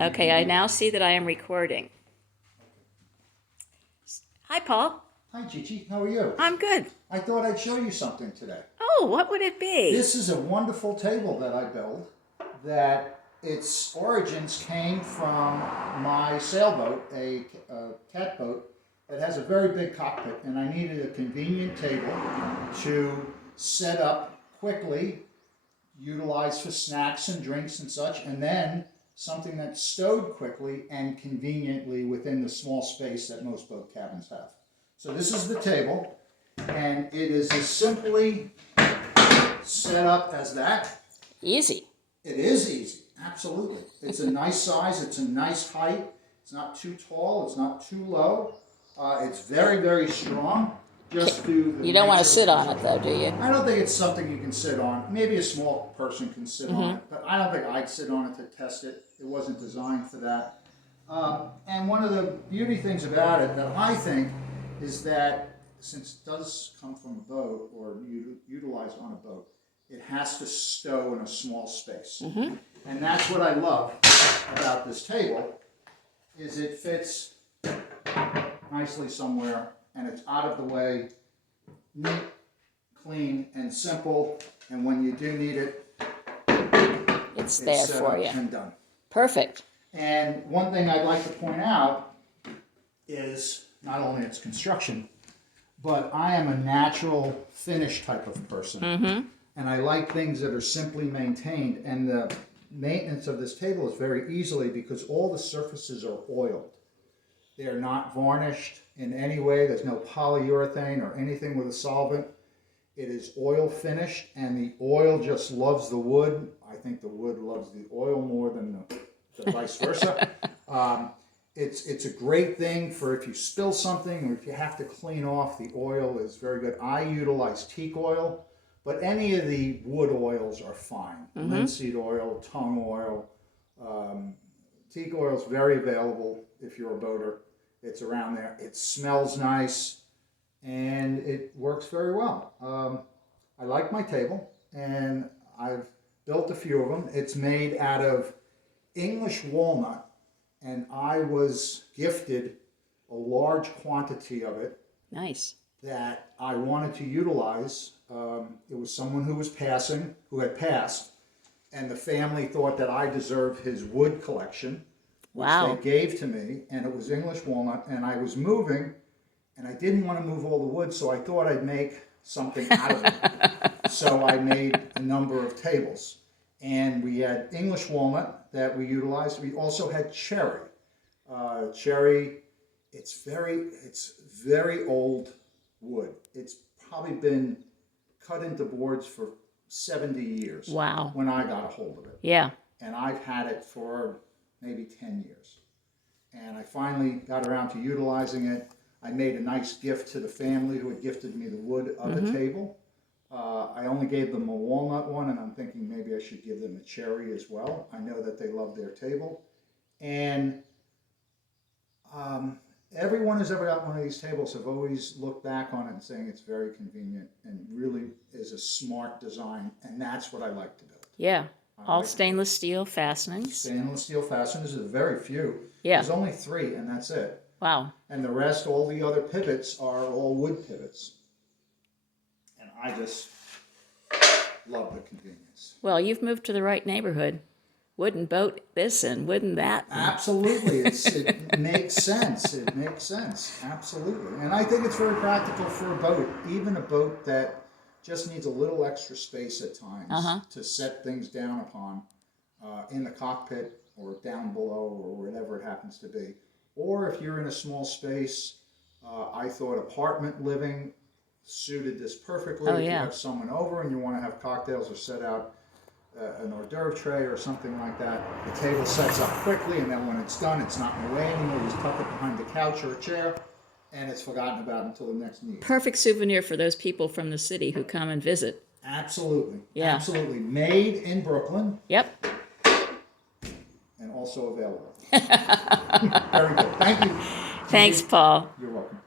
Okay, I now see that I am recording. Hi, Paul. Hi, Gigi. How are you? I'm good. I thought I'd show you something today. Oh, what would it be? This is a wonderful table that I built that its origins came from my sailboat, a catboat that has a very big cockpit, and I needed a convenient table to set up quickly, utilize for snacks and drinks and such, and then something that's stowed quickly and conveniently within the small space that most boat cabins have. So this is the table, and it is as simply set up as that. Easy. It is easy, absolutely. It's a nice size, it's a nice height, it's not too tall, it's not too low. It's very, very strong. Just through the You don't want to nature sit of on it, though, do you? I don't think it's something you can sit on. Maybe a small person can sit on it, but I don't think I'd sit on it to test it. It wasn't designed for that. And one of the beauty things about it that I think is that since it does come from a boat or utilized on a boat, it has to stow in a small space. And that's what I love about this table, is it fits nicely somewhere and it's out of the way, neat, clean, and simple. And when you do need it, It's there set for up you. and done. Perfect. And one thing I'd like to point out is not only its construction, but I am a natural finish type of person. And I like things that are simply maintained. And the maintenance of this table is very easily because all the surfaces are oiled. They are not varnished in any way. There's no polyurethane or anything with a solvent. It is oil finished, and the oil just loves the wood. I think the wood loves the oil more than the vice versa. It's a great thing for if you spill something or if you have to clean off. The oil is very good. I utilize teak oil, but any of the wood oils are fine. Linseed oil, tung oil. Teak oil is very available if you're a boater. It's around there. It smells nice, and it works very well. I like my table, and I've built a few of them. It's made out of English walnut, and I was gifted a large quantity of it. Nice. That I wanted to utilize. It was someone who had passed, and the family thought that I deserved his wood collection, which Wow. they gave to me, and it was English walnut, and I was moving, and I didn't want to move all the wood, so I thought I'd make something out of it. So I made a number of tables, and we had English walnut that we utilized. We also had cherry. Cherry, it's very old wood. It's probably been cut into boards for 70 years. Wow. When I got a hold of it. Yeah. And I've had it for maybe 10 years. And I finally got around to utilizing it. I made a nice gift to the family who had gifted me the wood of the table. I only gave them a walnut one, and I'm thinking maybe I should give them a cherry as well. I know that they love their table. And everyone who's ever got one of these tables have always looked back on it and saying it's very convenient and really is a smart design, and that's what I like to build. Yeah. All stainless steel fastenings. Stainless steel fasteners are very few. Yeah. There's only 3, and that's it. Wow. And the rest, all the other pivots are all wood pivots. And I just love the convenience. Well, you've moved to the right neighborhood. Wooden boat this and wooden that. Absolutely. It makes sense. It makes sense. Absolutely. And I think it's very practical for a boat, even a boat that just needs a little extra space at times to set things down upon in the cockpit or down below or whatever it happens to be. Or if you're in a small space, I thought apartment living suited this perfectly. Oh, if yeah. you have someone over and you want to have cocktails or set out an hors d'oeuvre tray or something like that, the table sets up quickly, and then when it's done, it's not in the way anymore. You just tuck it behind the couch or a chair, and it's forgotten about until the next need. Perfect souvenir for those people from the city who come and visit. Absolutely. Yeah. Absolutely. Made in Brooklyn. Yep. And also available. Very good. Thank you. Thanks, Paul. You're welcome.